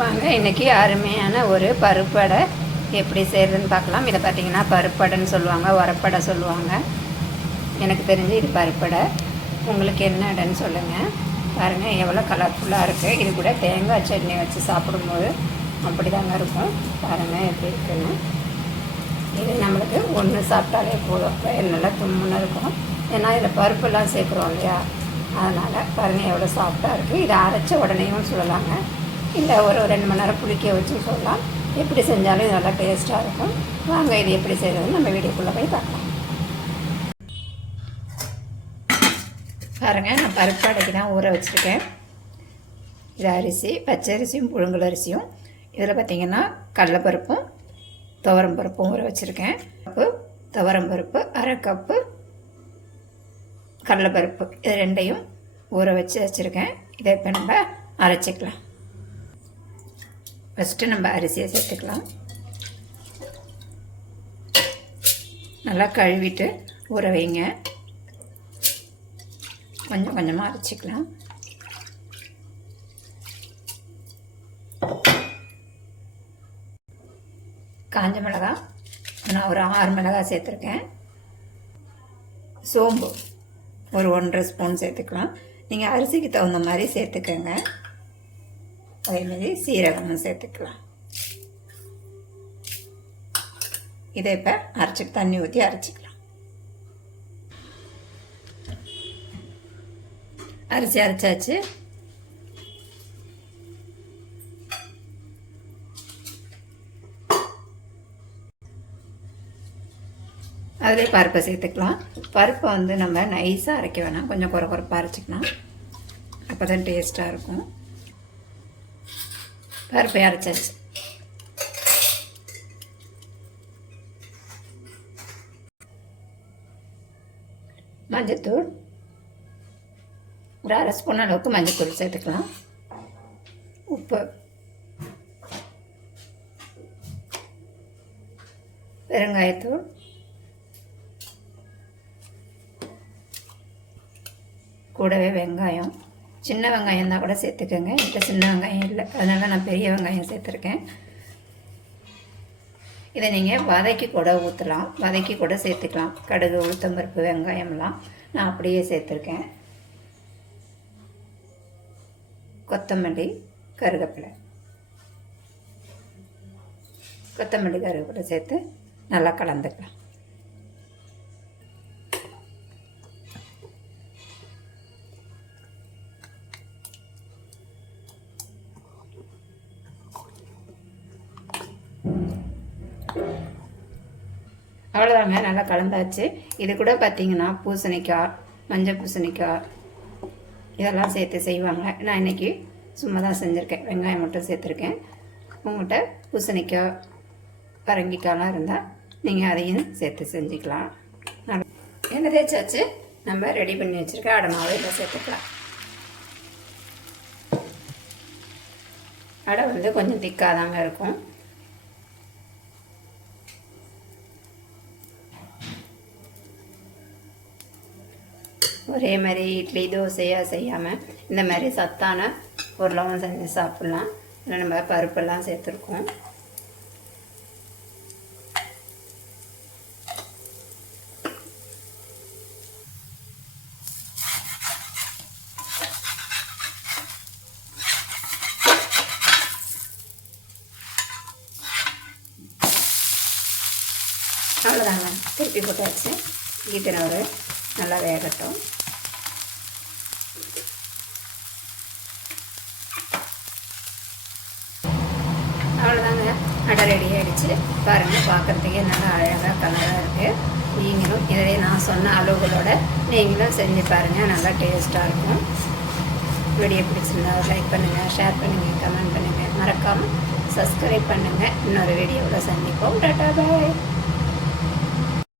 வாங்க இன்றைக்கி அருமையான ஒரு பருப்படை எப்படி செய்கிறதுன்னு பார்க்கலாம். இதை பார்த்திங்கன்னா பருப்படைன்னு சொல்லுவாங்க, உரப்படை சொல்லுவாங்க. எனக்கு தெரிஞ்சு இது பருப்படை. உங்களுக்கு என்ன அடைன்னு சொல்லுங்கள். பாருங்கள் எவ்வளோ கலர்ஃபுல்லாக இருக்குது. இது கூட தேங்காய் சட்னி வச்சு சாப்பிடும்போது அப்படி தாங்க இருக்கும். பாருங்கள் எப்படி இருக்குன்னு. இது நம்மளுக்கு ஒன்று சாப்பிட்டாலே போதும், வயிறு நல்லா தும்முன்னு இருக்கும். ஏன்னா இதில் பருப்பெல்லாம் சேர்க்குறோம் இல்லையா, அதனால் பாருங்கள் எவ்வளோ சாஃப்டாக இருக்குது. இதை அரைச்ச உடனேயும் சொல்லலாங்க, இல்லை ஒரு 2 மணி நேரம் புளிக்க வச்சு சொல்லலாம். எப்படி செஞ்சாலும் இது நல்லா டேஸ்ட்டாக இருக்கும். வாங்க இது எப்படி செய்கிறதுன்னு நம்ம வீடியோக்குள்ளே போய் பார்க்கலாம். பாருங்கள் நான் பருப்பு அடைக்கு தான் ஊற வச்சுருக்கேன். இது அரிசி, பச்சை அரிசியும் புழுங்கல் அரிசியும். இதில் பார்த்திங்கன்னா கடலைப்பருப்பும் துவரம் பருப்பும் ஊற வச்சுருக்கேன். துவரம் பருப்பு 1/2 கப்பு, கடலைப்பருப்பு இது 2யும் ஊற வச்சுருக்கேன். இதை இப்போ நம்ம அரைச்சிக்கலாம். ஃபஸ்ட்டு நம்ம அரிசியை சேர்த்துக்கலாம். நல்லா கழுவிட்டு ஊற வைங்க. கொஞ்சம் கொஞ்சமாக அரைச்சிக்கலாம். காஞ்ச மிளகா நான் ஒரு 6 மிளகாய் சேர்த்துருக்கேன். சோம்பு ஒரு 1.5 ஸ்பூன் சேர்த்துக்கலாம். நீங்கள் அரிசிக்கு தகுந்த மாதிரி சேர்த்துக்கோங்க. அதேமாதிரி சீரகமும் சேர்த்துக்கலாம். இதை இப்போ தண்ணி ஊற்றி அரைச்சிக்கலாம். அரிசி அரைச்சாச்சு. அதிலே பருப்பை சேர்த்துக்கலாம். பருப்பை நம்ம நைஸாக அரைக்க வேணாம், கொஞ்சம் குறைப்பாக அரைச்சிக்கலாம். அப்போ தான் டேஸ்ட்டாக இருக்கும். பருப்பை அரைச்சாச்சு. மஞ்சத்தூள் ஒரு 1/2 ஸ்பூன் அளவுக்கு மஞ்சத்தூள் சேர்த்துக்கலாம். உப்பு, பெருங்காயத்தூள், கூடவே வெங்காயம். சின்ன வெங்காயம் தான் கூட சேர்த்துக்கோங்க. இப்போ சின்ன வெங்காயம் இல்லை, அதனால் நான் பெரிய வெங்காயம் சேர்த்துருக்கேன். இதை நீங்கள் வதக்கி கூட ஊற்றலாம், வதக்கி கூட சேர்த்துக்கலாம். கடுகு, உளுத்தம்பருப்பு, வெங்காயம்லாம் நான் அப்படியே சேர்த்துருக்கேன். கொத்தமல்லி, கருவேப்பிலை, கொத்தமல்லி கருவேப்பிலை சேர்த்து நல்லா கலந்துக்கலாம். அவ்வளோதாங்க, நல்லா கலந்தாச்சு. இது கூட பார்த்திங்கன்னா பூசணிக்காய், மஞ்சள் பூசணிக்காய் இதெல்லாம் சேர்த்து செய்வாங்க. நான் இன்றைக்கி சும்மா தான் செஞ்சுருக்கேன், வெங்காயம் மட்டும் சேர்த்துருக்கேன். உங்கள்கிட்ட பூசணிக்காய், பரங்கிக்காயெலாம் இருந்தால் நீங்கள் அதையும் சேர்த்து செஞ்சுக்கலாம். என்ன தேய்ச்சாச்சு, நம்ம ரெடி பண்ணி வச்சுருக்க அடை மாவு இதை சேர்த்துக்கலாம். அடை கொஞ்சம் திக்காக தாங்க இருக்கும். ஒரே மாதிரி இட்லி தோசையாக செய்யாமல் இந்த மாதிரி சத்தான பொருளாகவும் செஞ்சு சாப்பிட்லாம். இல்லை நம்ம பருப்பெல்லாம் சேர்த்துருக்கோம். அவ்வளோதாங்க, திருப்பி போட்டாச்சு. ஈத்தினவர் நல்லா வேகட்டும். அவ்வளோதாங்க, அடை ரெடி ஆகிடுச்சு. பாருங்கள், பார்க்குறதுக்கே நல்லா அழகாக கலராக இருக்குது. நீங்களும் இதிலே நான் சொன்ன அளவுகளோட நீங்களும் செஞ்சு பாருங்கள், நல்லா டேஸ்ட்டாக இருக்கும். வீடியோ பிடிச்சிருந்தா லைக் பண்ணுங்கள், ஷேர் பண்ணுங்கள், கமெண்ட் பண்ணுங்கள், மறக்காமல் சப்ஸ்கிரைப் பண்ணுங்கள். இன்னொரு வீடியோவில் சந்திப்போம். டாடா பாய்.